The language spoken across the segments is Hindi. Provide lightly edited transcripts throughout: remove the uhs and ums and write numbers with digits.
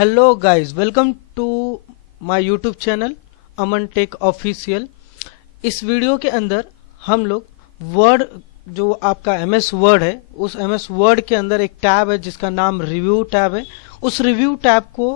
Hello guys, welcome to my YouTube channel Aman tech official. इस वीडियो के अंदर हम लोग वर्ड, जो आपका एमएस वर्ड है, उस एमएस वर्ड के अंदर एक टैब है जिसका नाम रिव्यू टैब है। उस रिव्यू टैब को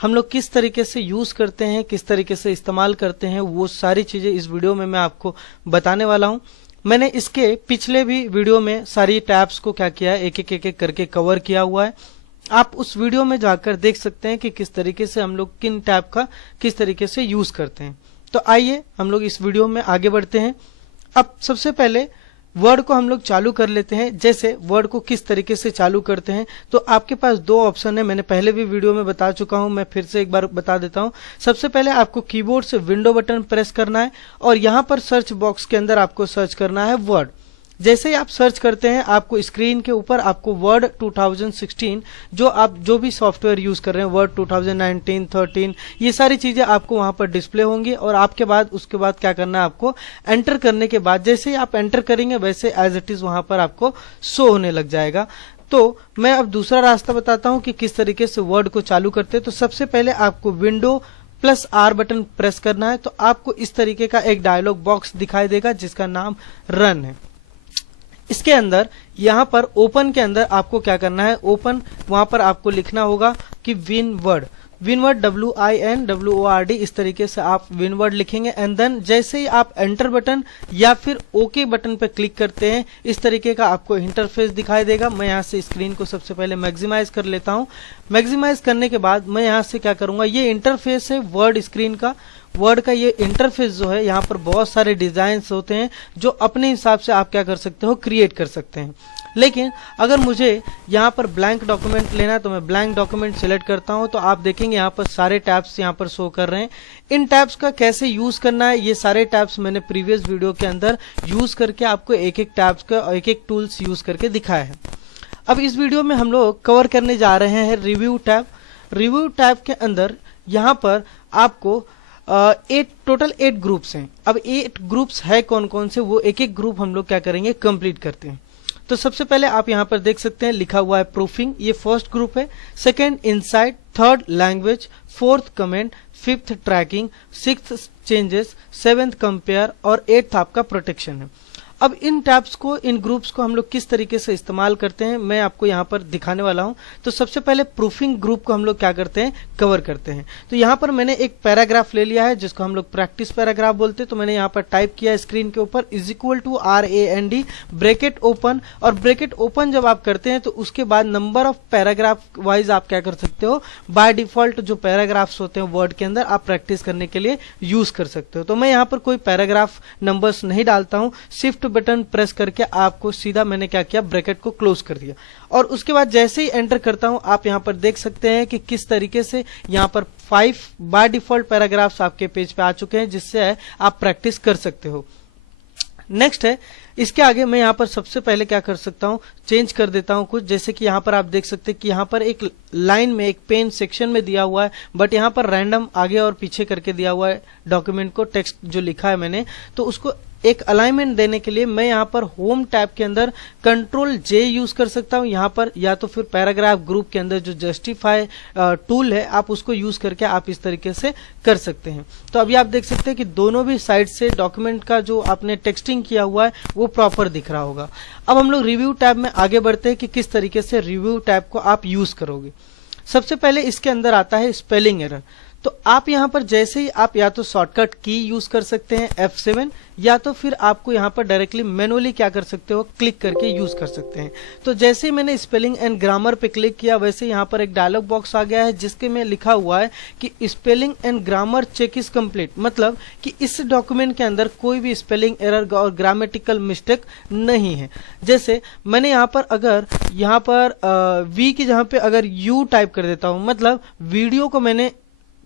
हम लोग किस तरीके से यूज करते हैं, किस तरीके से इस्तेमाल करते हैं, वो सारी चीजें इस वीडियो में मैं आपको बताने वाला हूं। मैंने इसके पिछले भी वीडियो में सारी टैब्स को क्या किया है, एक एक करके कवर किया हुआ है। आप उस वीडियो में जाकर देख सकते हैं कि किस तरीके से हम लोग किन टैब का किस तरीके से यूज करते हैं। तो आइए हम लोग इस वीडियो में आगे बढ़ते हैं। अब सबसे पहले वर्ड को हम लोग चालू कर लेते हैं। जैसे वर्ड को किस तरीके से चालू करते हैं, तो आपके पास दो ऑप्शन है। मैंने पहले भी वीडियो में बता चुका हूं, मैं फिर से एक बार बता देता हूं। सबसे पहले आपको कीबोर्ड से विंडो बटन प्रेस करना है और यहां पर सर्च बॉक्स के अंदर आपको सर्च करना है वर्ड। जैसे ही आप सर्च करते हैं, आपको स्क्रीन के ऊपर आपको वर्ड 2016, जो आप जो भी सॉफ्टवेयर यूज कर रहे हैं, वर्ड 2019, 13, ये सारी चीजें आपको वहां पर डिस्प्ले होंगी। और आपके बाद उसके बाद क्या करना है, आपको एंटर करने के बाद जैसे ही आप एंटर करेंगे वैसे एज इट इज वहां पर आपको शो होने लग जाएगा। तो मैं अब दूसरा रास्ता बताता हूं कि किस तरीके से वर्ड को चालू करते हैं। तो सबसे पहले आपको window plus are button press करना है। तो आपको इस तरीके का एक डायलॉग बॉक्स दिखाई देगा जिसका नाम रन है। इसके अंदर यहां पर ओपन के अंदर आपको क्या करना है, ओपन वहां पर आपको लिखना होगा कि विनवर्ड, विनवर्ड WINWORD, इस तरीके से आप विनवर्ड लिखेंगे। एंड देन जैसे ही आप एंटर बटन या फिर ओके बटन पर क्लिक करते हैं, इस तरीके का आपको इंटरफेस दिखाई देगा। मैं यहां से स्क्रीन को सबसे पहले मैक्सिमाइज कर लेता हूं। मैक्सिमाइज करने के बाद मैं यहां से क्या करूंगा, ये इंटरफेस है वर्ड स्क्रीन का। वर्ड का ये इंटरफेस जो है, यहाँ पर बहुत सारे डिजाइन्स होते हैं जो अपने हिसाब से आप क्या कर सकते हो, क्रिएट कर सकते हैं। लेकिन अगर मुझे यहाँ पर ब्लैंक डॉक्यूमेंट लेना है तो मैं ब्लैंक डॉक्यूमेंट सिलेक्ट करता हूँ। तो आप देखेंगे यहाँ पर सारे टैब्स यहाँ पर शो कर रहे हैं। इन टैब्स का कैसे यूज करना है, ये सारे टैब्स मैंने प्रीवियस वीडियो के अंदर यूज करके आपको एक एक टैब्स का एक एक टूल्स यूज करके दिखाया है। अब इस वीडियो में हम लोग कवर करने जा रहे हैं रिव्यू टैब। रिव्यू टैब के अंदर यहाँ पर आपको टोटल 8 ग्रुप्स हैं। अब 8 ग्रुप्स है कौन कौन से, वो एक एक ग्रुप हम लोग क्या करेंगे, कंप्लीट करते हैं। तो सबसे पहले आप यहां पर देख सकते हैं लिखा हुआ है प्रूफिंग, ये फर्स्ट ग्रुप है। Second insight, third language, fourth comment, fifth tracking, sixth changes, seventh compare और 8th आपका प्रोटेक्शन है। अब इन टैब्स को, इन ग्रुप्स को हम लोग किस तरीके से इस्तेमाल करते हैं, मैं आपको यहाँ पर दिखाने वाला हूँ। तो सबसे पहले प्रूफिंग ग्रुप को हम लोग क्या करते हैं, कवर करते हैं। तो यहाँ पर मैंने एक पैराग्राफ ले लिया है जिसको हम लोग प्रैक्टिस पैराग्राफ बोलते हैं। तो मैंने यहाँ पर टाइप किया स्क्रीन के ऊपर = RAND ब्रैकेट ओपन। और ब्रैकेट ओपन जब आप करते हैं तो उसके बाद नंबर ऑफ पैराग्राफ वाइज आप क्या कर सकते हो, बाय डिफॉल्ट जो पैराग्राफ्स होते हैं वर्ड के अंदर, आप प्रैक्टिस करने के लिए यूज कर सकते हो। तो मैं यहाँ पर कोई पैराग्राफ नंबर्स नहीं डालता हूँ, शिफ्ट बटन प्रेस करके आपको सीधा मैंने क्या किया, ब्रैकेट को क्लोज कर दिया। और उसके बाद जैसे ही एंटर करता हूं, आप यहां पर देख सकते हैं कि किस तरीके से यहां पर 5 बाय डिफॉल्ट पैराग्राफ्स आपके पेज पे आ चुके हैं, जिससे आप प्रैक्टिस कर सकते हो। नेक्स्ट है, इसके आगे मैं यहाँ पर सबसे पहले क्या कर सकता हूँ, चेंज कर देता हूँ कुछ। जैसे कि यहाँ पर आप देख सकते हैं कि यहाँ पर एक लाइन में, एक पेन सेक्शन में दिया हुआ है, बट यहाँ पर रैंडम आगे और पीछे करके दिया हुआ है डॉक्यूमेंट को, टेक्स्ट जो लिखा है मैंने। तो उसको एक अलाइनमेंट देने के लिए मैं यहाँ पर होम टैब के अंदर Ctrl+J यूज कर सकता हूँ यहाँ पर, या तो फिर पैराग्राफ ग्रुप के अंदर जो जस्टिफाई टूल है, आप उसको यूज करके आप इस तरीके से कर सकते हैं। तो अभी आप देख सकते हैं कि दोनों भी साइड से डॉक्यूमेंट का जो आपने टेक्सटिंग किया हुआ है वो प्रॉपर दिख रहा होगा। अब हम लोग रिव्यू टैब में आगे बढ़ते हैं कि किस तरीके से रिव्यू टैब को आप यूज करोगे। सबसे पहले इसके अंदर आता है स्पेलिंग एरर। तो आप यहां पर जैसे ही आप या तो शॉर्टकट की यूज कर सकते हैं F7, या तो फिर आपको यहां पर डायरेक्टली मैनुअली क्या कर सकते हो, क्लिक करके यूज कर सकते हैं। तो जैसे ही मैंने स्पेलिंग एंड ग्रामर पे क्लिक किया, वैसे यहां पर एक डायलॉग बॉक्स आ गया है जिसके में लिखा हुआ है कि spelling and grammar check is complete. मतलब कि इस डॉक्यूमेंट के अंदर कोई भी स्पेलिंग एरर और ग्रामेटिकल मिस्टेक नहीं है। जैसे मैंने यहाँ पर अगर वी की जहां पे अगर यू टाइप कर देता हूं, मतलब वीडियो को मैंने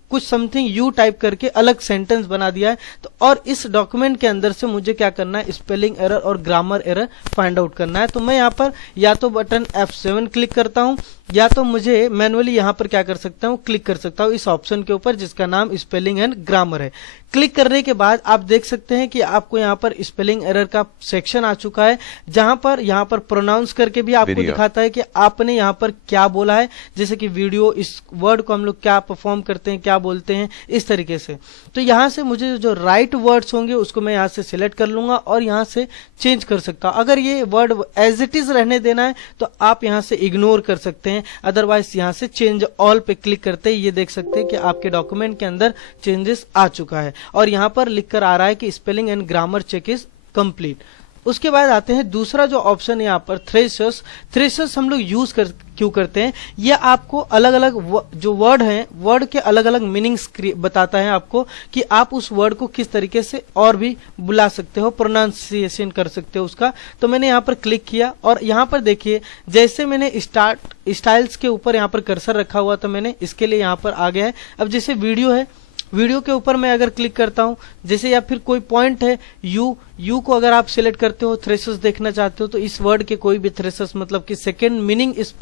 कुछ समथिंग यू टाइप करके अलग सेंटेंस बना दिया है। तो और इस डॉक्यूमेंट के अंदर से मुझे क्या करना है, स्पेलिंग एरर और ग्रामर एरर फाइंड आउट करना है। तो मैं यहाँ पर या तो बटन F7 क्लिक करता हूँ, या तो मुझे मैनुअली यहाँ पर क्या कर सकता हूँ, क्लिक कर सकता हूँ इस ऑप्शन के ऊपर जिसका नाम स्पेलिंग एंड ग्रामर है। क्लिक करने के बाद आप देख सकते हैं कि आपको यहाँ पर स्पेलिंग एरर का सेक्शन आ चुका है, जहां पर यहाँ पर प्रोनाउंस करके भी आपको दिखाता है कि आपने यहाँ पर क्या बोला है। जैसे कि वीडियो, इस वर्ड को हम लोग क्या परफॉर्म करते हैं, क्या बोलते हैं, इस तरीके से। तो यहाँ से मुझे जो राइट वर्ड्स होंगे उसको मैं यहाँ से सिलेक्ट कर लूंगा और यहाँ से चेंज कर सकता हूँ। अगर ये वर्ड एज इट इज रहने देना है तो आप यहाँ से इग्नोर कर सकते हैं, अदरवाइज यहाँ से चेंज ऑल पे क्लिक करते ही ये देख सकते हैं कि आपके डॉक्यूमेंट के अंदर चेंजेस आ चुका है और यहाँ पर लिखकर आ रहा है कि spelling and grammar check is complete. उसके बाद आते हैं दूसरा जो ऑप्शन है यहाँ पर थ्रेशर्स हम लोग यूज क्यों करते हैं, यह आपको अलग अलग जो वर्ड हैं, वर्ड के अलग अलग मीनिंग्स बताता है आपको कि आप उस वर्ड को किस तरीके से और भी बुला सकते हो, प्रोनाउंसिएशन कर सकते हो उसका। तो मैंने यहाँ पर क्लिक किया और यहाँ पर देखिए जैसे मैंने स्टाइल्स के ऊपर यहाँ पर कर्सर रखा हुआ, तो मैंने इसके लिए यहाँ पर आ गया है। अब जैसे वीडियो है, वीडियो के ऊपर मैं अगर क्लिक करता हूं जैसे, या फिर कोई पॉइंट है यू को अगर आप सिलेक्ट करते हो, थ्रेशर्स देखना चाहते हो, तो इस वर्ड के कोई भी थ्रेशर्स मतलब कि सेकंड मीनिंग इस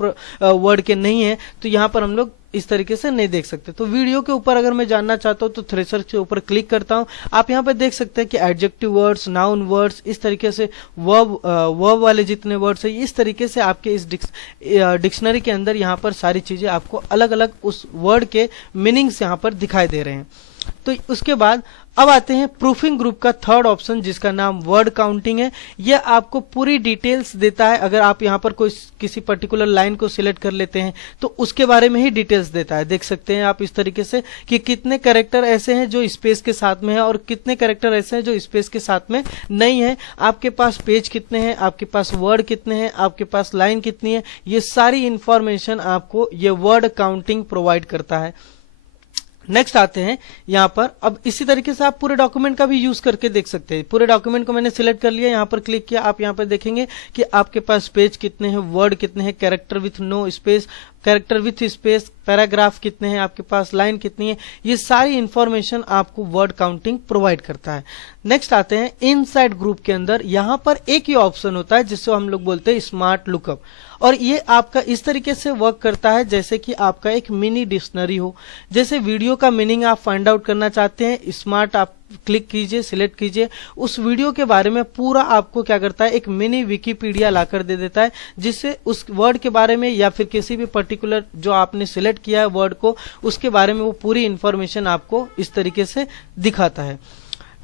वर्ड के नहीं है, तो यहाँ पर हम लोग इस तरीके से नहीं देख सकते। तो वीडियो के ऊपर अगर मैं जानना चाहता हूं तो थ्रेशर के ऊपर क्लिक करता हूं। आप यहाँ पर देख सकते हैं कि एडजेक्टिव वर्ड्स, नाउन वर्ड्स, इस तरीके से वर्ब वाले जितने वर्ड्स है, इस तरीके से आपके इस डिक्शनरी के अंदर यहाँ पर सारी चीजें आपको अलग अलग उस वर्ड के मीनिंग्स यहाँ पर दिखाई दे रहे हैं। तो उसके बाद अब आते हैं प्रूफिंग ग्रुप का थर्ड ऑप्शन जिसका नाम वर्ड काउंटिंग है। यह आपको पूरी डिटेल्स देता है। अगर आप यहाँ पर कोई किसी पर्टिकुलर लाइन को सिलेक्ट कर लेते हैं तो उसके बारे में ही डिटेल्स देता है। देख सकते हैं आप इस तरीके से कि कितने कैरेक्टर ऐसे हैं जो स्पेस के साथ में है और कितने कैरेक्टर ऐसे हैं जो स्पेस के साथ में नहीं है, आपके पास पेज कितने हैं, आपके पास वर्ड कितने हैं, आपके पास लाइन कितनी है, ये सारी इंफॉर्मेशन आपको ये वर्ड काउंटिंग प्रोवाइड करता है। नेक्स्ट आते हैं यहाँ पर, अब इसी तरीके से आप पूरे डॉक्यूमेंट का भी यूज करके देख सकते हैं। पूरे डॉक्यूमेंट को मैंने सिलेक्ट कर लिया, यहाँ पर क्लिक किया, आप यहाँ पर देखेंगे कि आपके पास पेज कितने हैं, वर्ड कितने हैं, character with no space, character with space, paragraph कितने हैं, आपके पास लाइन कितनी है, ये सारी इंफॉर्मेशन आपको वर्ड काउंटिंग प्रोवाइड करता है। नेक्स्ट आते हैं इनसाइड ग्रुप के अंदर, यहाँ पर एक ही ऑप्शन होता है जिसको हम लोग बोलते हैं स्मार्ट लुकअप, और ये आपका इस तरीके से वर्क करता है जैसे कि आपका एक मिनी डिक्शनरी हो। जैसे वीडियो का मीनिंग आप फाइंड आउट करना चाहते हैं, स्मार्ट आप क्लिक कीजिए, सिलेक्ट कीजिए, उस वीडियो के बारे में पूरा आपको क्या करता है, एक मिनी विकिपीडिया लाकर दे देता है, जिससे उस वर्ड के बारे में या फिर किसी भी पर्टिकुलर जो आपने सिलेक्ट किया है वर्ड को, उसके बारे में वो पूरी इंफॉर्मेशन आपको इस तरीके से दिखाता है।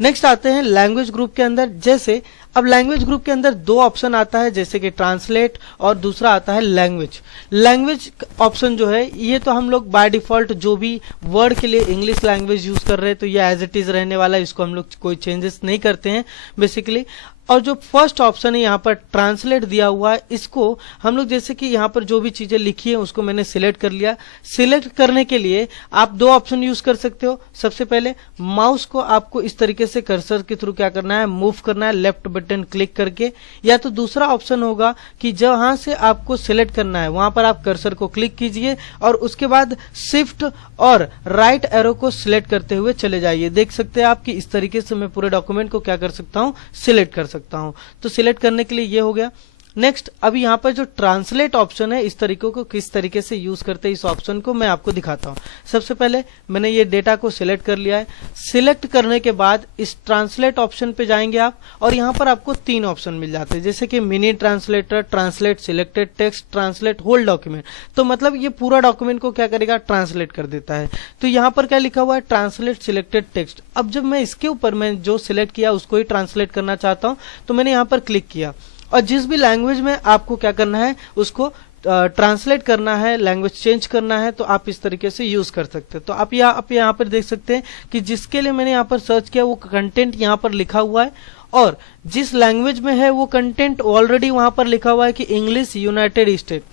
नेक्स्ट आते हैं लैंग्वेज ग्रुप के अंदर। जैसे अब लैंग्वेज ग्रुप के अंदर दो ऑप्शन आता है, जैसे कि ट्रांसलेट और दूसरा आता है लैंग्वेज। लैंग्वेज ऑप्शन जो है ये तो हम लोग बाय डिफॉल्ट जो भी वर्ड के लिए इंग्लिश लैंग्वेज यूज कर रहे हैं तो ये एज इट इज रहने वाला है, इसको हम लोग कोई चेंजेस नहीं करते हैं बेसिकली। और जो फर्स्ट ऑप्शन है यहाँ पर ट्रांसलेट दिया हुआ है, इसको हम लोग जैसे कि यहाँ पर जो भी चीजें लिखी है उसको मैंने सिलेक्ट कर लिया। सिलेक्ट करने के लिए आप दो ऑप्शन यूज कर सकते हो। सबसे पहले माउस को आपको इस तरीके से कर्सर के थ्रू क्या करना है, मूव करना है लेफ्ट बटन क्लिक करके, या तो दूसरा ऑप्शन होगा कि जहां से आपको सिलेक्ट करना है वहां पर आप कर्सर को क्लिक कीजिए और उसके बाद शिफ्ट और राइट एरो को सिलेक्ट करते हुए चले जाइए। देख सकते हैं आप कि इस तरीके से मैं पूरे डॉक्यूमेंट को क्या कर सकता हूं, सिलेक्ट कर सकता हूं। तो सिलेक्ट करने के लिए ये हो गया। नेक्स्ट अभी यहाँ पर जो ट्रांसलेट ऑप्शन है, इस तरीके को किस तरीके से यूज करते हैं इस ऑप्शन को मैं आपको दिखाता हूँ। सबसे पहले मैंने ये डेटा को सिलेक्ट कर लिया है। सिलेक्ट करने के बाद इस ट्रांसलेट ऑप्शन पे जाएंगे आप और यहाँ पर आपको तीन ऑप्शन मिल जाते हैं, जैसे कि mini translator, translate selected text, translate whole document. तो मतलब ये पूरा डॉक्यूमेंट को क्या करेगा, ट्रांसलेट कर देता है। तो यहाँ पर क्या लिखा हुआ है, ट्रांसलेट सिलेक्टेड टेक्स्ट। अब जब मैं इसके ऊपर मैं जो सिलेक्ट किया उसको ही ट्रांसलेट करना चाहता हूँ तो मैंने यहाँ पर क्लिक किया और जिस भी लैंग्वेज में आपको क्या करना है उसको ट्रांसलेट करना है, लैंग्वेज चेंज करना है, तो आप इस तरीके से यूज कर सकते हैं। तो आप यहाँ पर देख सकते हैं कि जिसके लिए मैंने यहाँ पर सर्च किया वो कंटेंट यहाँ पर लिखा हुआ है और जिस लैंग्वेज में है वो कंटेंट ऑलरेडी वहां पर लिखा हुआ है कि इंग्लिश यूनाइटेड स्टेट।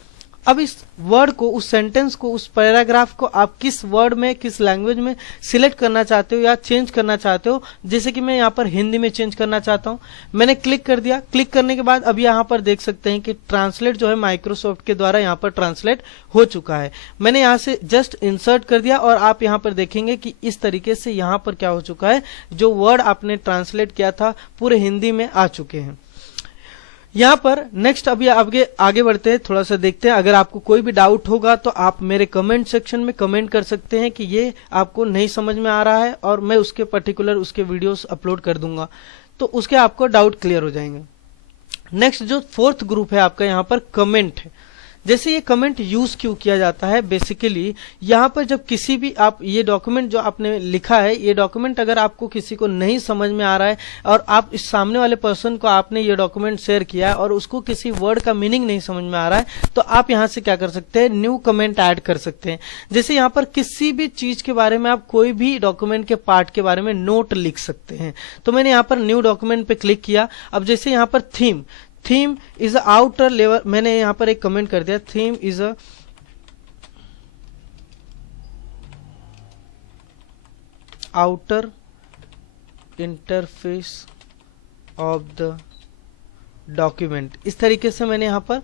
अब इस वर्ड को, उस सेंटेंस को, उस पैराग्राफ को आप किस वर्ड में, किस लैंग्वेज में सिलेक्ट करना चाहते हो या चेंज करना चाहते हो। जैसे कि मैं यहाँ पर हिंदी में चेंज करना चाहता हूँ, मैंने क्लिक कर दिया। क्लिक करने के बाद अब यहाँ पर देख सकते हैं कि ट्रांसलेट जो है माइक्रोसॉफ्ट के द्वारा यहाँ पर ट्रांसलेट हो चुका है। मैंने यहाँ से जस्ट इंसर्ट कर दिया और आप यहाँ पर देखेंगे कि इस तरीके से यहाँ पर क्या हो चुका है, जो वर्ड आपने ट्रांसलेट किया था पूरे हिंदी में आ चुके हैं। यहाँ पर नेक्स्ट अभी आगे बढ़ते हैं, थोड़ा सा देखते हैं। अगर आपको कोई भी डाउट होगा तो आप मेरे कमेंट सेक्शन में कमेंट कर सकते हैं कि ये आपको नहीं समझ में आ रहा है, और मैं उसके पर्टिकुलर उसके वीडियोस अपलोड कर दूंगा, तो उसके आपको डाउट क्लियर हो जाएंगे। नेक्स्ट जो फोर्थ ग्रुप है आपका, यहाँ पर कमेंट है। जैसे ये कमेंट यूज क्यों किया जाता है, बेसिकली यहाँ पर जब किसी भी आप ये डॉक्यूमेंट जो आपने लिखा है, ये डॉक्यूमेंट अगर आपको किसी को नहीं समझ में आ रहा है और आप इस सामने वाले पर्सन को आपने ये डॉक्यूमेंट शेयर किया है और उसको किसी वर्ड का मीनिंग नहीं समझ में आ रहा है, तो आप यहाँ से क्या कर सकते हैं, न्यू कमेंट ऐड कर सकते हैं। जैसे यहाँ पर किसी भी चीज के बारे में आप कोई भी डॉक्यूमेंट के पार्ट के बारे में नोट लिख सकते हैं। तो मैंने यहाँ पर न्यू डॉक्यूमेंट पे क्लिक किया। अब जैसे यहाँ पर theme is a outer level, मैंने यहाँ पर एक कमेंट कर दिया, theme is a outer interface of the document. इस तरीके से मैंने यहाँ पर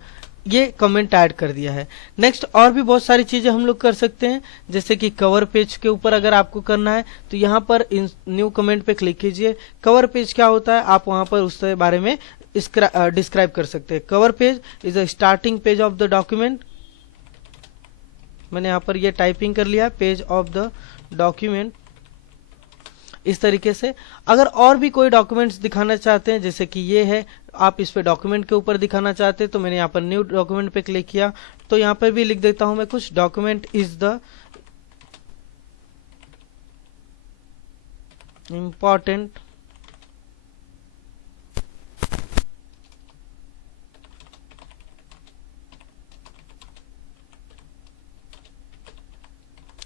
ये कमेंट ऐड कर दिया है। नेक्स्ट और भी बहुत सारी चीजें हम लोग कर सकते हैं, जैसे कि कवर पेज के ऊपर अगर आपको करना है तो यहाँ पर न्यू कमेंट पे क्लिक कीजिए। कवर पेज क्या होता है आप वहां पर उसके बारे में डिस्क्राइब कर सकते हैं। Cover page is a starting page of the document. मैंने यहाँ पर ये टाइपिंग कर लिया, पेज ऑफ द डॉक्यूमेंट। इस तरीके से अगर और भी कोई डॉक्यूमेंट्स दिखाना चाहते हैं, जैसे कि ये है, आप इस पे डॉक्यूमेंट के ऊपर दिखाना चाहते हैं, तो मैंने यहाँ पर न्यू डॉक्यूमेंट पे क्लिक किया। तो यहाँ पर भी लिख देता हूं मैं कुछ, डॉक्यूमेंट इज द इम्पॉर्टेंट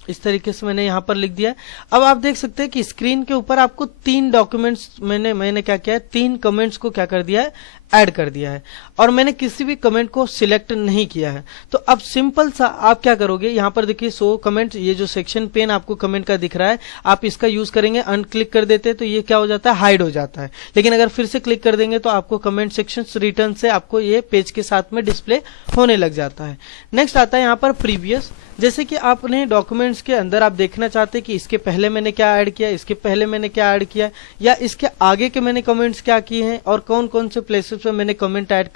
इस तरीके से मैंने यहाँ पर लिख दिया। अब आप देख सकते हैं कि स्क्रीन के ऊपर आपको 3 डॉक्यूमेंट्स मैंने क्या किया है, 3 कमेंट्स को क्या कर दिया है, ऐड कर दिया है, और मैंने किसी भी कमेंट को सिलेक्ट नहीं किया है। तो अब सिंपल सा आप क्या करोगे, यहाँ पर देखिए शो कमेंट, ये जो सेक्शन पेन आपको कमेंट का दिख रहा है, आप इसका यूज करेंगे, अनक्लिक कर देते तो ये क्या हो जाता है, हाइड हो जाता है। लेकिन अगर फिर से क्लिक कर देंगे तो आपको कमेंट सेक्शन रिटर्न से आपको ये पेज के साथ में डिस्प्ले होने लग जाता है। नेक्स्ट आता है यहाँ पर प्रीवियस। जैसे कि आपने डॉक्यूमेंट्स के अंदर आप देखना चाहते हैं कि इसके पहले मैंने क्या ऐड किया, इसके पहले मैंने क्या ऐड किया, या इसके आगे के मैंने कमेंट्स क्या किए हैं और कौन कौन से प्लेसेस पे मैंने कमेंट ऐड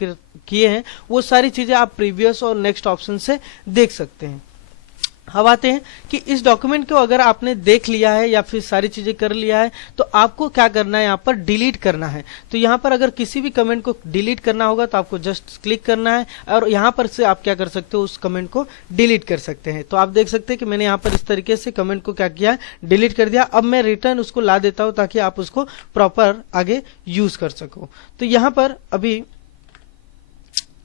किए हैं, वो सारी चीजें आप प्रीवियस और नेक्स्ट ऑप्शन से देख सकते हैं। अब आते हैं कि इस डॉक्यूमेंट को अगर आपने देख लिया है या फिर सारी चीजें कर लिया है तो आपको क्या करना है, यहाँ पर डिलीट करना है। तो यहाँ पर अगर किसी भी कमेंट को डिलीट करना होगा तो आपको जस्ट क्लिक करना है और यहाँ पर से आप क्या कर सकते हो, उस कमेंट को डिलीट कर सकते हैं। तो आप देख सकते हैं कि मैंने यहाँ पर इस तरीके से कमेंट को क्या किया है, डिलीट कर दिया। अब मैं रिटर्न उसको ला देता हूँ ताकि आप उसको प्रॉपर आगे यूज कर सको। तो यहाँ पर अभी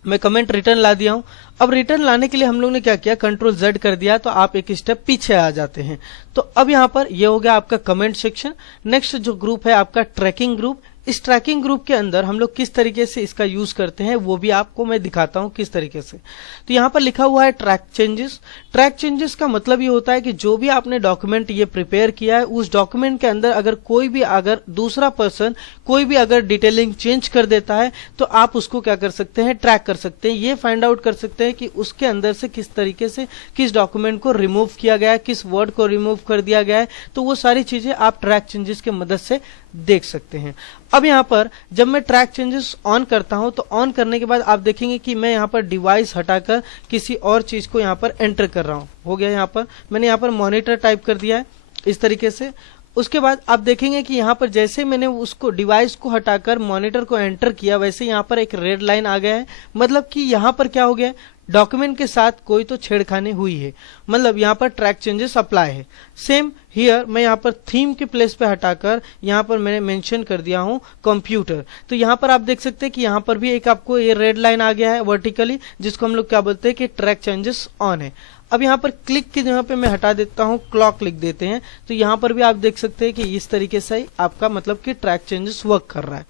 मैं कमेंट रिटर्न ला दिया हूं। अब रिटर्न लाने के लिए हम लोग ने क्या किया, कंट्रोल Z कर दिया, तो आप एक स्टेप पीछे आ जाते हैं। तो अब यहाँ पर ये हो गया आपका कमेंट सेक्शन। नेक्स्ट जो ग्रुप है आपका ट्रैकिंग ग्रुप। इस ट्रैकिंग ग्रुप के अंदर हम लोग किस तरीके से इसका यूज करते हैं वो भी आपको मैं दिखाता हूं किस तरीके से। तो यहाँ पर लिखा हुआ है ट्रैक चेंजेस। ट्रैक चेंजेस का मतलब ये होता है कि जो भी आपने डॉक्यूमेंट ये प्रिपेयर किया है, उस डॉक्यूमेंट के अंदर अगर दूसरा पर्सन कोई भी अगर डिटेलिंग चेंज कर देता है तो आप उसको क्या कर सकते हैं, ट्रैक कर सकते हैं। ये फाइंड आउट कर सकते हैं कि उसके अंदर से किस तरीके से किस डॉक्यूमेंट को रिमूव किया गया है, किस वर्ड को रिमूव कर दिया गया है। तो वो सारी चीजें आप ट्रैक चेंजेस की मदद से देख सकते हैं। अब यहाँ पर जब मैं ट्रैक चेंजेस ऑन करता हूं तो ऑन करने के बाद आप देखेंगे कि मैं यहाँ पर डिवाइस हटाकर किसी और चीज को यहाँ पर एंटर कर रहा हूं। हो गया, यहाँ पर मैंने यहाँ पर मॉनिटर टाइप कर दिया है इस तरीके से। उसके बाद आप देखेंगे कि यहाँ पर जैसे मैंने उसको डिवाइस को हटाकर मॉनिटर को एंटर किया, वैसे यहाँ पर एक रेड लाइन आ गया है। मतलब कि यहाँ पर क्या हो गया, डॉक्यूमेंट के साथ कोई तो छेड़खानी हुई है, मतलब यहाँ पर ट्रैक चेंजेस अप्लाई है। सेम हियर मैं यहाँ पर थीम के प्लेस पे हटाकर यहाँ पर मैंने मेंशन कर दिया हूँ कंप्यूटर। तो यहाँ पर आप देख सकते हैं कि यहाँ पर भी एक आपको ये रेड लाइन आ गया है वर्टिकली, जिसको हम लोग क्या बोलते हैं कि ट्रैक चेंजेस ऑन है। अब यहाँ पर क्लिक की जगह पे मैं हटा देता हूँ, क्लॉक लिख देते हैं। तो यहाँ पर भी आप देख सकते हैं कि इस तरीके से आपका मतलब कि ट्रैक चेंजेस वर्क कर रहा है।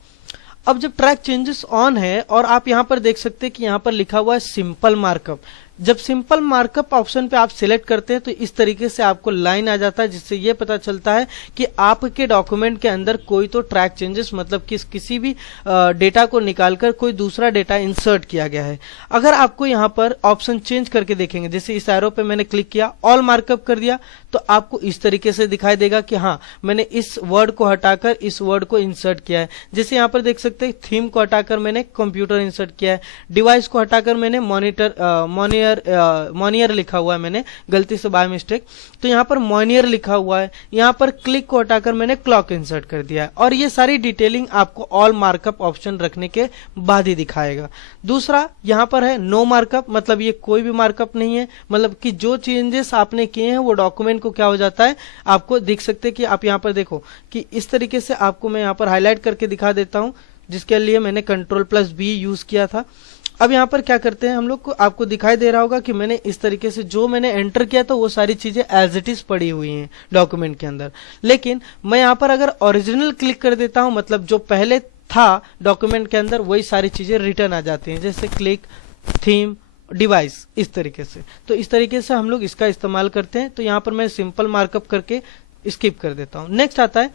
अब जब ट्रैक चेंजेस ऑन है और आप यहाँ पर देख सकते हैं कि यहाँ पर लिखा हुआ है सिंपल मार्कअप। जब सिंपल मार्कअप ऑप्शन पे आप सिलेक्ट करते हैं तो इस तरीके से आपको लाइन आ जाता है, जिससे ये पता चलता है कि आपके डॉक्यूमेंट के अंदर कोई तो ट्रैक चेंजेस मतलब कि किसी भी डेटा को निकालकर कोई दूसरा डेटा इंसर्ट किया गया है। अगर आपको यहाँ पर ऑप्शन चेंज करके देखेंगे, जैसे इस एरो पे मैंने क्लिक किया, ऑल मार्कअप कर दिया, तो आपको इस तरीके से दिखाई देगा कि हाँ मैंने इस वर्ड को हटाकर इस वर्ड को इंसर्ट किया है। जैसे यहाँ पर देख सकते हैं थीम को हटाकर मैंने कंप्यूटर इंसर्ट किया है, डिवाइस को हटाकर मैंने मॉनियर लिखा हुआ है, मैंने गलती से बाय मिस्टेक, तो यहाँ पर मॉनियर लिखा हुआ है। यहाँ पर क्लिक को हटाकर मैंने क्लॉक इंसर्ट कर दिया है, और ये सारी डिटेलिंग आपको ऑल मार्कअप ऑप्शन रखने के बाद ही दिखाएगा। दूसरा यहाँ पर है नो मार्कअप, मतलब ये कोई भी मार्कअप नहीं है, मतलब कि जो चेंजेस आपने किए हैं वो डॉक्यूमेंट को क्या हो जाता है आपको दिख सकते हैं। कि आप यहाँ पर देखो कि इस तरीके से आपको मैं यहाँ पर हाईलाइट करके दिखा देता हूं, जिसके लिए मैंने Ctrl+B यूज किया था। अब यहाँ पर क्या करते हैं हम लोग को, आपको दिखाई दे रहा होगा कि मैंने इस तरीके से जो मैंने एंटर किया था वो सारी चीजें एज इट इज पड़ी हुई हैं डॉक्यूमेंट के अंदर। लेकिन मैं यहाँ पर अगर ओरिजिनल क्लिक कर देता हूं, मतलब जो पहले था डॉक्यूमेंट के अंदर वही सारी चीजें रिटर्न आ जाती हैं, जैसे क्लिक, थीम, डिवाइस, इस तरीके से। तो इस तरीके से हम लोग इसका इस्तेमाल करते हैं। तो यहाँ पर मैं सिंपल मार्कअप करके स्किप कर देता हूं। नेक्स्ट आता है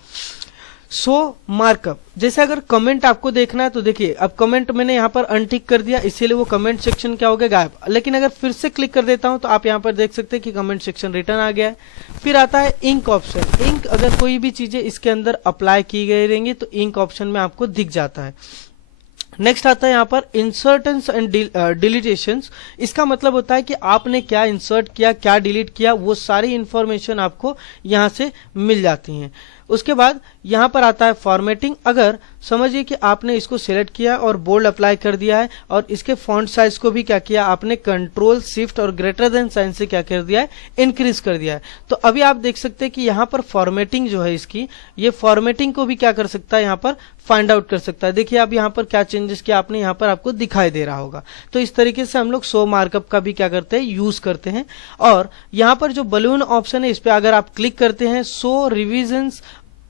शो मार्कअप। जैसे अगर कमेंट आपको देखना है तो देखिए, अब कमेंट मैंने यहाँ पर अनटिक कर दिया, इसीलिए वो कमेंट सेक्शन क्या हो गया, गायब। लेकिन अगर फिर से क्लिक कर देता हूं तो आप यहाँ पर देख सकते हैं कि कमेंट सेक्शन रिटर्न आ गया है। फिर आता है इंक ऑप्शन। इंक, अगर कोई भी चीजें इसके अंदर अप्लाई की गई रहेंगी तो इंक ऑप्शन में आपको दिख जाता है। नेक्स्ट आता है यहाँ पर इंसर्टन्स एंड डिलीटेशंस। इसका मतलब होता है कि आपने क्या इंसर्ट किया, क्या डिलीट किया, वो सारी इंफॉर्मेशन आपको यहाँ से मिल जाती हैं। उसके बाद यहाँ पर आता है फॉर्मेटिंग। अगर समझिए कि आपने इसको सिलेक्ट किया और बोल्ड अप्लाई कर दिया है और इसके फॉन्ट साइज को भी क्या किया आपने, कंट्रोल शिफ्ट और ग्रेटर देन साइन से क्या कर दिया है, इंक्रीज कर दिया है। तो अभी आप देख सकते हैं कि यहाँ पर फॉर्मेटिंग जो है इसकी, ये फॉर्मेटिंग को भी क्या कर सकता है, यहाँ पर फाइंड आउट कर सकता है। देखिए अब यहाँ पर क्या चेंजेस किया आपने, यहाँ पर आपको दिखाई दे रहा होगा। तो इस तरीके से हम लोग शो मार्कअप का भी क्या करते हैं, यूज करते हैं। और यहाँ पर जो बलून ऑप्शन है इस पे अगर आप क्लिक करते हैं, शो रिविजन्स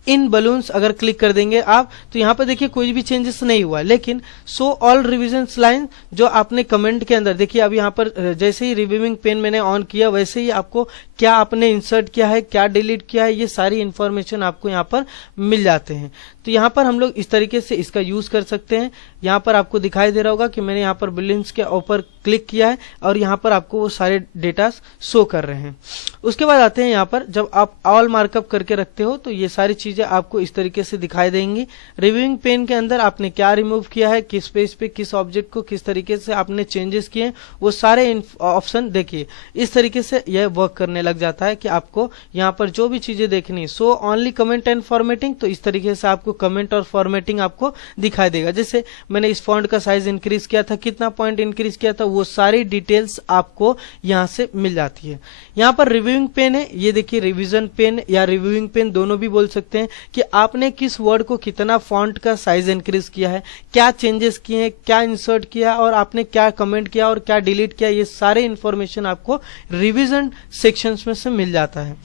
इन बलून्स अगर क्लिक कर देंगे आप, तो यहाँ पर देखिए कोई भी चेंजेस नहीं हुआ है। लेकिन शो ऑल रिविजन्स लाइन जो आपने कमेंट के अंदर, देखिए अब यहाँ पर जैसे ही रिव्यूइंग पेन मैंने ऑन किया वैसे ही आपको क्या आपने इंसर्ट किया है, क्या डिलीट किया है, ये सारी इंफॉर्मेशन आपको यहाँ पर मिल जाते हैं। तो यहाँ पर हम लोग इस तरीके से इसका यूज कर सकते हैं। यहाँ पर आपको दिखाई दे रहा होगा कि मैंने यहाँ पर बिलियंस के ऊपर क्लिक किया है और यहाँ पर आपको वो सारे डेटा शो कर रहे हैं। उसके बाद आते हैं यहाँ पर, जब आप ऑल मार्कअप करके रखते हो तो ये सारी चीजें आपको इस तरीके से दिखाई देंगी। रिव्यूइंग पेन के अंदर आपने क्या रिमूव किया है, किस पेज पे किस ऑब्जेक्ट को किस तरीके से आपने चेंजेस किए, वो सारे ऑप्शन देखिए इस तरीके से यह वर्क करने लग जाता है कि आपको यहाँ पर जो भी चीजें देखनी है, so only comment and formatting, तो इस तरीके से आपको कमेंट और फॉर्मेटिंग आपको दिखाई देगा। जैसे मैंने इस फॉन्ट का साइज इंक्रीज किया था, कितना पॉइंट इंक्रीज किया था, वो सारी डिटेल्स आपको यहाँ से मिल जाती है। यहाँ पर रिव्यूइंग पेन है, ये देखिए रिवीजन पेन या रिव्यूइंग पेन दोनों भी बोल सकते हैं कि आपने किस वर्ड को कितना फॉन्ट का साइज इंक्रीज किया है, क्या चेंजेस किए हैं, क्या इंसर्ट किया और आपने क्या कमेंट किया और क्या डिलीट किया, ये सारे इंफॉर्मेशन आपको रिवीजन सेक्शंस में से मिल जाता है।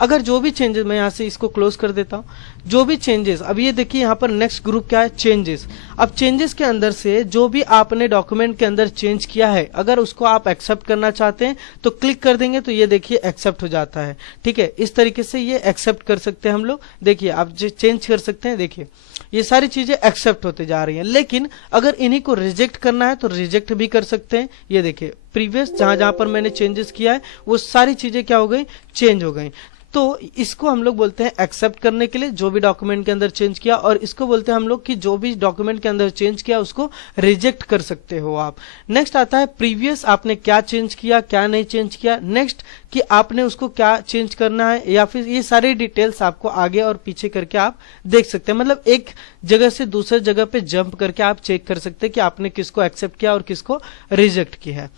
अगर जो भी चेंजेस, मैं यहाँ से इसको क्लोज कर देता हूँ, जो भी चेंजेस, अब ये देखिए यहाँ पर नेक्स्ट ग्रुप क्या है, चेंजेस। अब चेंजेस के अंदर से जो भी आपने डॉक्यूमेंट के अंदर चेंज किया है, अगर उसको आप एक्सेप्ट करना चाहते हैं तो क्लिक कर देंगे तो ये देखिए एक्सेप्ट हो जाता है। ठीक है, इस तरीके से ये एक्सेप्ट कर सकते हैं हम लोग। देखिए आप जो चेंज कर सकते हैं, देखिए ये सारी चीजें एक्सेप्ट होते जा रही हैं। लेकिन अगर इन्हीं को रिजेक्ट करना है तो रिजेक्ट भी कर सकते हैं। ये देखिए प्रीवियस जहां जहां पर मैंने चेंजेस किया है वो सारी चीजें क्या हो गई, चेंज हो गई। तो इसको हम लोग बोलते हैं एक्सेप्ट करने के लिए, जो भी डॉक्यूमेंट के अंदर चेंज किया, और इसको बोलते हैं हम लोग कि जो भी डॉक्यूमेंट के अंदर चेंज किया उसको रिजेक्ट कर सकते हो आप। नेक्स्ट आता है प्रीवियस, आपने क्या चेंज किया क्या नहीं चेंज किया, नेक्स्ट कि आपने उसको क्या चेंज करना है, या फिर ये सारी डिटेल्स आपको आगे और पीछे करके आप देख सकते हैं। मतलब एक जगह से दूसरे जगह पे जंप करके आप चेक कर सकते हैं कि आपने किसको एक्सेप्ट किया और किसको रिजेक्ट किया है।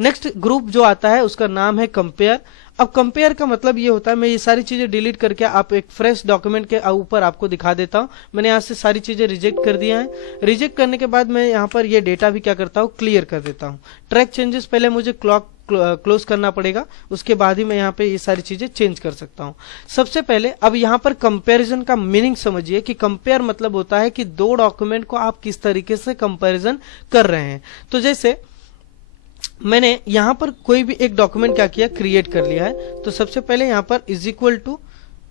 नेक्स्ट ग्रुप जो आता है उसका नाम है कंपेयर। अब कंपेयर का मतलब ये होता है, मैं ये सारी चीजें डिलीट करके आप एक फ्रेश डॉक्यूमेंट के ऊपर आपको दिखा देता हूं। मैंने यहाँ से सारी चीजें रिजेक्ट कर दिया है। रिजेक्ट करने के बाद मैं यहाँ पर ये डेटा भी क्या करता हूँ, क्लियर कर देता हूँ। ट्रैक चेंजेस पहले मुझे क्लोज करना पड़ेगा, उसके बाद ही मैं यहाँ पे ये सारी चीजें चेंज कर सकता हूँ। सबसे पहले अब यहाँ पर कंपैरिजन का मीनिंग समझिए कि कंपेयर मतलब होता है कि दो डॉक्यूमेंट को आप किस तरीके से कंपैरिजन कर रहे हैं। तो जैसे मैंने यहाँ पर कोई भी एक डॉक्यूमेंट क्या किया, क्रिएट कर लिया है। तो सबसे पहले यहाँ पर इज इक्वल टू,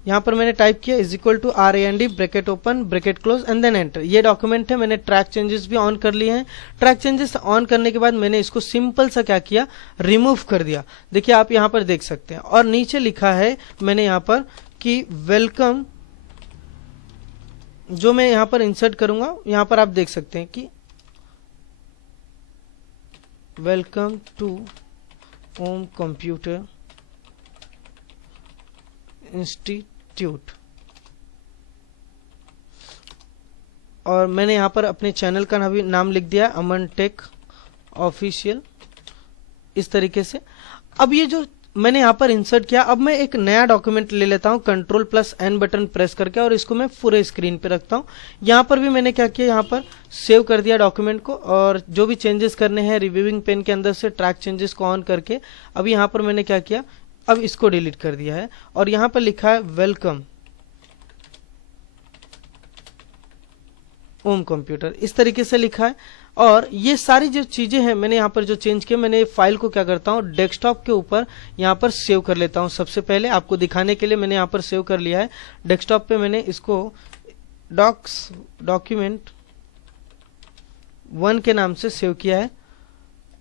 यहाँ पर मैंने टाइप किया is equal to RAND bracket open bracket close and then enter. ये डॉक्यूमेंट है, मैंने ट्रैक चेंजेस भी ऑन कर लिए हैं। ट्रैक चेंजेस ऑन करने के बाद मैंने इसको सिंपल सा क्या किया, रिमूव कर दिया। देखिए आप यहाँ पर देख सकते हैं, और नीचे लिखा है मैंने यहाँ पर कि वेलकम, जो मैं यहाँ पर इंसर्ट करूंगा, यहाँ पर आप देख सकते हैं कि welcome to Om computer institute, और मैंने यहाँ पर अपने चैनल का नाम लिख दिया अमन टेक ऑफिशियल, इस तरीके से। अब ये जो मैंने यहाँ पर इंसर्ट किया, अब मैं एक नया डॉक्यूमेंट ले लेता हूँ Ctrl+N बटन प्रेस करके, और इसको मैं पूरे स्क्रीन पे रखता हूँ। यहाँ पर भी मैंने क्या किया, यहाँ पर सेव कर दिया डॉक्यूमेंट को, और जो भी चेंजेस करने हैं रिव्यूइंग पेन के अंदर से ट्रैक चेंजेस को ऑन करके, अब यहाँ पर मैंने क्या किया, अब इसको डिलीट कर दिया है, और यहाँ पर लिखा है वेलकम ओम कंप्यूटर, इस तरीके से लिखा है। और ये सारी जो चीजें हैं मैंने यहाँ पर जो चेंज किया, मैंने फाइल को क्या करता हूँ, डेस्कटॉप के ऊपर यहाँ पर सेव कर लेता हूँ। सबसे पहले आपको दिखाने के लिए मैंने यहाँ पर सेव कर लिया है डेस्कटॉप पे। मैंने इसको डॉक्यूमेंट 1 के नाम से सेव किया है,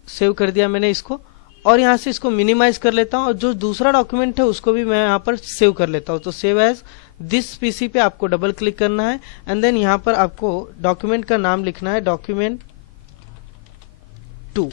सेव कर दिया मैंने इसको, और यहाँ से इसको मिनिमाइज कर लेता हूँ, और जो दूसरा डॉक्यूमेंट है उसको भी मैं यहाँ पर सेव कर लेता हूँ। तो सेव एज दिस पीसी पे आपको डबल क्लिक करना है, एंड देन यहाँ पर आपको डॉक्यूमेंट का नाम लिखना है डॉक्यूमेंट 2।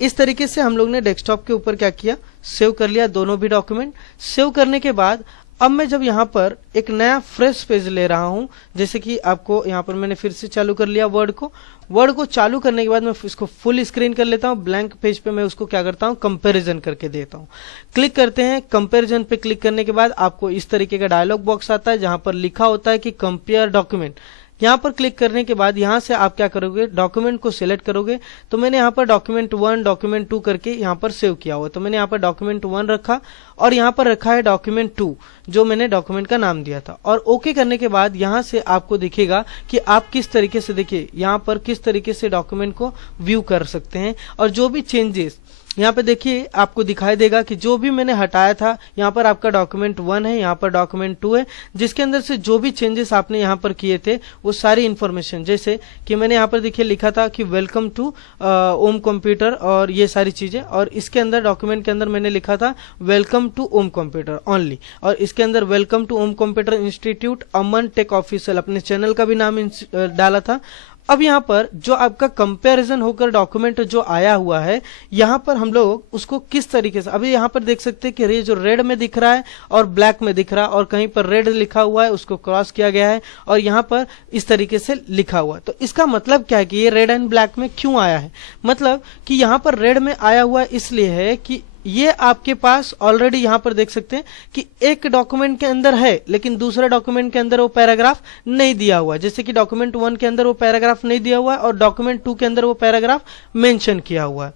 इस तरीके से हम लोग ने डेस्कटॉप के ऊपर क्या किया, सेव कर लिया दोनों भी डॉक्यूमेंट। सेव करने के बाद अब मैं जब यहाँ पर एक नया फ्रेश पेज ले रहा हूँ, जैसे कि आपको यहाँ पर मैंने फिर से चालू कर लिया वर्ड को चालू करने के बाद मैं इसको फुल स्क्रीन कर लेता हूँ। ब्लैंक पेज पे मैं उसको क्या करता हूँ, कंपैरिजन करके देता हूँ। क्लिक करते हैं, कंपैरिजन पे क्लिक करने के बाद आपको इस तरीके का डायलॉग बॉक्स आता है जहां पर लिखा होता है कि कंपेयर डॉक्यूमेंट। यहाँ पर क्लिक करने के बाद यहाँ से आप क्या करोगे, डॉक्यूमेंट को सिलेक्ट करोगे। तो मैंने यहाँ पर डॉक्यूमेंट 1 डॉक्यूमेंट 2 करके यहाँ पर सेव किया हुआ, तो मैंने यहाँ पर डॉक्यूमेंट 1 रखा, और यहाँ पर रखा है डॉक्यूमेंट 2 जो मैंने डॉक्यूमेंट का नाम दिया था। और ओके करने के बाद यहाँ से आपको दिखेगा कि आप किस तरीके से, देखिए यहाँ पर किस तरीके से डॉक्यूमेंट को व्यू कर सकते हैं, और जो भी चेंजेस यहाँ पे देखिए आपको दिखाई देगा कि जो भी मैंने हटाया था, यहाँ पर आपका डॉक्यूमेंट 1 है, यहाँ पर डॉक्यूमेंट 2 है, जिसके अंदर से जो भी चेंजेस आपने यहाँ पर किए थे वो सारी इन्फॉर्मेशन, जैसे कि मैंने यहाँ पर देखिए लिखा था कि वेलकम टू ओम कंप्यूटर और ये सारी चीजें, और इसके अंदर डॉक्यूमेंट के अंदर मैंने लिखा था welcome to Om computer only, और इसके अंदर welcome to Om computer institute Aman tech official अपने चैनल का भी नाम डाला था। अब यहाँ पर जो आपका कंपैरिजन होकर डॉक्यूमेंट जो आया हुआ है, यहाँ पर हम लोग उसको किस तरीके से, अभी यहाँ पर देख सकते हैं कि ये जो रेड में दिख रहा है और ब्लैक में दिख रहा है, और कहीं पर रेड लिखा हुआ है उसको क्रॉस किया गया है, और यहाँ पर इस तरीके से लिखा हुआ है। तो इसका मतलब क्या है कि ये रेड एंड ब्लैक में क्यों आया है, मतलब कि यहाँ पर रेड में आया हुआ इसलिए है कि ये आपके पास ऑलरेडी यहाँ पर देख सकते हैं कि एक डॉक्यूमेंट के अंदर है, लेकिन दूसरे डॉक्यूमेंट के अंदर वो पैराग्राफ नहीं दिया हुआ है। जैसे कि डॉक्यूमेंट 1 के अंदर वो पैराग्राफ नहीं दिया हुआ है, और डॉक्यूमेंट 2 के अंदर वो पैराग्राफ मेंशन किया हुआ है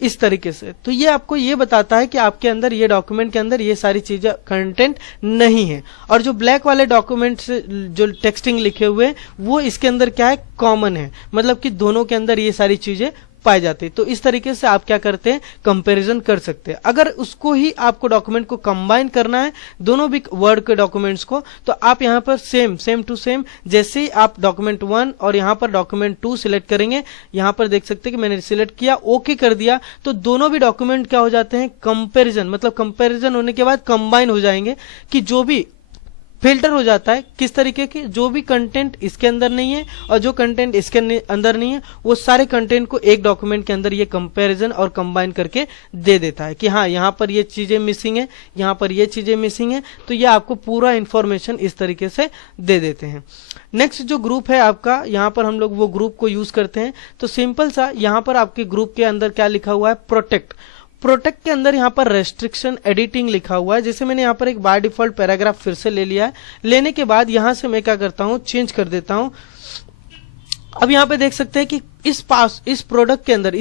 इस तरीके से। तो ये आपको ये बताता है कि आपके अंदर ये डॉक्यूमेंट के अंदर ये सारी चीजें कंटेंट नहीं है, और जो ब्लैक वाले डॉक्यूमेंट से जो टेक्सटिंग लिखे हुए हैं वो इसके अंदर क्या है, कॉमन है, मतलब कि दोनों के अंदर ये सारी चीजें पाई जाती है। तो इस तरीके से आप क्या करते हैं, कंपैरिजन कर सकते हैं। अगर उसको ही आपको डॉक्यूमेंट को कंबाइन करना है, दोनों भी वर्ड के डॉक्यूमेंट्स को, तो आप यहाँ पर सेम टू सेम जैसे ही आप डॉक्यूमेंट 1 और यहाँ पर डॉक्यूमेंट 2 सिलेक्ट करेंगे, यहाँ पर देख सकते हैं कि मैंने सिलेक्ट किया, ओके कर दिया, तो दोनों भी डॉक्यूमेंट क्या हो जाते हैं, कंपैरिजन, मतलब कंपैरिजन होने के बाद कंबाइन हो जाएंगे, कि जो भी फिल्टर हो जाता है किस तरीके के, जो भी कंटेंट इसके अंदर नहीं है और जो कंटेंट इसके अंदर नहीं है, वो सारे कंटेंट को एक डॉक्यूमेंट के अंदर ये कंपैरिजन और कंबाइन करके दे देता है कि हाँ यहाँ पर ये चीजें मिसिंग है, यहाँ पर ये चीजें मिसिंग है, तो ये आपको पूरा इंफॉर्मेशन इस तरीके से दे देते हैं। नेक्स्ट जो ग्रुप है आपका, यहाँ पर हम लोग वो ग्रुप को यूज करते हैं। तो सिंपल सा यहाँ पर आपके ग्रुप के अंदर क्या लिखा हुआ है, प्रोटेक्ट के अंदर यहाँ पर रेस्ट्रिक्शन एडिटिंग लिखा हुआ है। जैसे मैंने यहाँ पर एक बाय डिफॉल्ट पैराग्राफ फिर से ले लिया है, लेने के बाद यहाँ से मैं क्या करता हूँ, चेंज कर देता हूँ। अब यहाँ पे देख सकते हैं कि इस प्रोडक्ट के अंदर,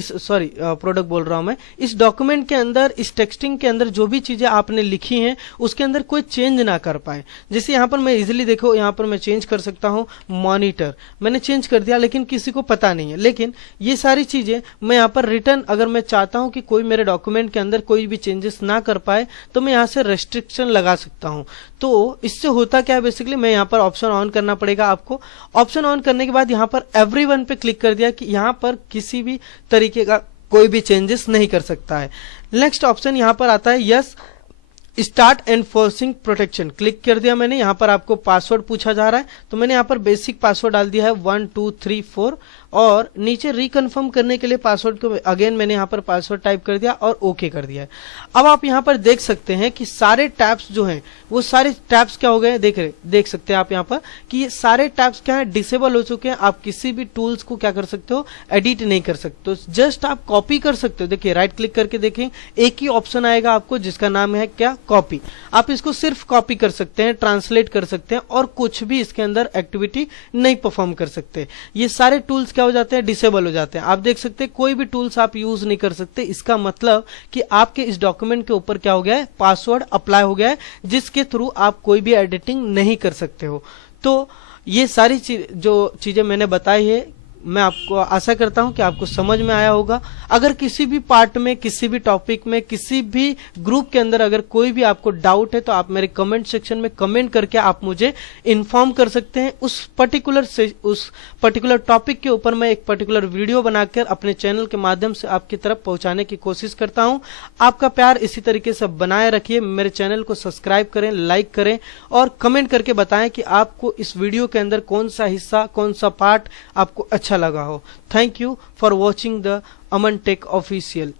प्रोडक्ट बोल रहा हूं मैं, इस डॉक्यूमेंट के अंदर, इस टेक्सटिंग के अंदर जो भी चीजें आपने लिखी हैं उसके अंदर कोई चेंज ना कर पाए। जैसे यहां पर मैं इजीली देखो, यहां पर मैं चेंज कर सकता हूं मॉनिटर, मैंने चेंज कर दिया लेकिन किसी को पता नहीं है। लेकिन ये सारी चीजें मैं यहां पर रिटर्न, अगर मैं चाहता हूं कि कोई मेरे डॉक्यूमेंट के अंदर कोई भी चेंजेस ना कर पाए तो मैं यहां से रेस्ट्रिक्शन लगा सकता हूं। तो इससे होता क्या है, बेसिकली मैं यहां पर ऑप्शन ऑन करना पड़ेगा आपको। ऑप्शन ऑन करने के बाद यहां पर एवरीवन पे क्लिक कर दिया कि यहां पर किसी भी तरीके का कोई भी चेंजेस नहीं कर सकता है। नेक्स्ट ऑप्शन यहां पर आता है yes start enforcing protection, click कर दिया मैंने। यहां पर आपको पासवर्ड पूछा जा रहा है तो मैंने यहां पर बेसिक पासवर्ड डाल दिया है 1 2 3 4 और नीचे रिकन्फर्म करने के लिए पासवर्ड को अगेन मैंने यहां पर पासवर्ड टाइप कर दिया और ओके कर दिया है। अब आप यहां पर देख सकते हैं कि सारे टैब्स जो हैं वो सारे टैब्स क्या हो गए, देख सकते हैं आप यहां पर कि ये सारे टैब्स क्या है, डिसेबल हो चुके हैं। आप किसी भी टूल्स को क्या कर सकते हो, एडिट नहीं कर सकते हो, जस्ट आप कॉपी कर सकते हो। देखिए राइट क्लिक करके देखें, एक ही ऑप्शन आएगा आपको जिसका नाम है क्या, कॉपी। आप इसको सिर्फ कॉपी कर सकते हैं, ट्रांसलेट कर सकते हैं और कुछ भी इसके अंदर एक्टिविटी नहीं परफॉर्म कर सकते। ये सारे टूल्स क्या हो जाते हैं, डिसेबल हो जाते हैं। आप देख सकते हैं कोई भी टूल्स आप यूज नहीं कर सकते। इसका मतलब कि आपके इस डॉक्यूमेंट के ऊपर क्या हो गया है, पासवर्ड अप्लाई हो गया है जिसके थ्रू आप कोई भी एडिटिंग नहीं कर सकते हो। तो ये सारी जो चीजें मैंने बताई है, मैं आपको आशा करता हूं कि आपको समझ में आया होगा। अगर किसी भी पार्ट में, किसी भी टॉपिक में, किसी भी ग्रुप के अंदर अगर कोई भी आपको डाउट है तो आप मेरे कमेंट सेक्शन में कमेंट करके आप मुझे इन्फॉर्म कर सकते हैं। उस पर्टिकुलर टॉपिक के ऊपर मैं एक पर्टिकुलर वीडियो बनाकर अपने चैनल के माध्यम से आपकी तरफ पहुंचाने की कोशिश करता हूं। आपका प्यार इसी तरीके से बनाए रखिए। मेरे चैनल को सब्सक्राइब करें, लाइक करें और कमेंट करके बताएं कि आपको इस वीडियो के अंदर कौन सा हिस्सा, कौन सा पार्ट आपको अच्छा लगा हो। Thank you for watching the Aman tech official.